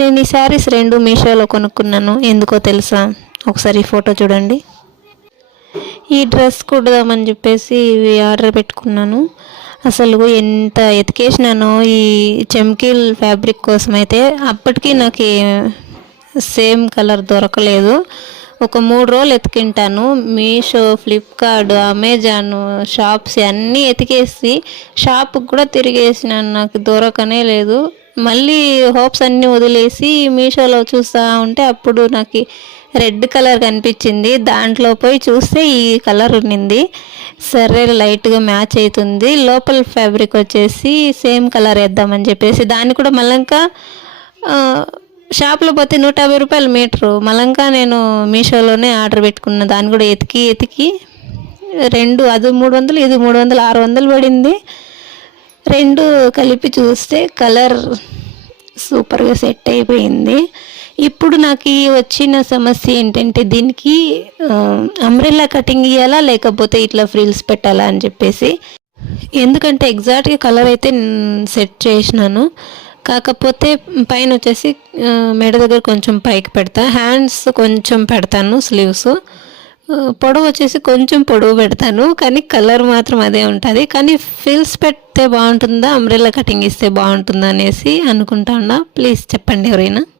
నేను ఈ శారీస్ 2 మీషోలో కొనుక్కున్నాను. ఎందుకో తెలుసా? ఒకసారి ఈ ఫోటో చూడండి. ఈ డ్రెస్ కుడదామని చెప్పేసి ఇవి ఆర్డర్ పెట్టుకున్నాను. అసలు ఎంత ఎతికేసినానో ఈ చమ్కీల్ ఫ్యాబ్రిక్ కోసం అయితే అప్పటికి నాకు సేమ్ కలర్ దొరకలేదు. ఒక 3 రోజులు ఎతికింటాను. మీషో, ఫ్లిప్కార్ట్, అమెజాన్, షాప్స్ అన్నీ ఎతికేసి షాప్కి కూడా తిరిగేసినాను. నాకు దొరకనే లేదు. మళ్ళీ హోప్స్ అన్నీ వదిలేసి మీషోలో చూస్తూ ఉంటే అప్పుడు నాకు రెడ్ కలర్ కనిపించింది. దాంట్లో పోయి చూస్తే ఈ కలర్ ఉన్నింది. సరే లైట్గా మ్యాచ్ అవుతుంది. లోపల ఫ్యాబ్రిక్ వచ్చేసి సేమ్ కలర్ వేద్దామని చెప్పేసి దాన్ని కూడా మళ్ళీ షాప్లో పోతే 150 రూపాయలు మీటరు. మళ్ళీ నేను మీషోలోనే ఆర్డర్ పెట్టుకున్న. దాన్ని కూడా ఎతికి 2 అది 300 ఇది 300 600 పడింది. 2 కలిపి చూస్తే కలర్ సూపర్గా సెట్ అయిపోయింది. ఇప్పుడు నాకు వచ్చిన సమస్య ఏంటంటే దీనికి అంబ్రెల్లా కటింగ్ ఇవ్వాలా లేకపోతే ఇట్లా ఫ్రిల్స్ పెట్టాలా అని చెప్పేసి. ఎందుకంటే ఎగ్జాక్ట్గా కలర్ అయితే సెట్ చేసినాను. కాకపోతే పైన వచ్చేసి మెడ దగ్గర కొంచెం పైకి పెడతా, హ్యాండ్స్ కొంచెం పెడతాను, స్లీవ్స్ పొడవు వచ్చేసి కొంచెం పొడవు పెడతాను. కానీ కలర్ మాత్రం అదే ఉంటుంది. కానీ ఫ్రిల్స్ పెడితే బాగుంటుందా, అంబ్రెల్లా కటింగ్ ఇస్తే బాగుంటుందా అనేసి అనుకుంటా ఉన్నా. ప్లీజ్ చెప్పండి ఎవరైనా.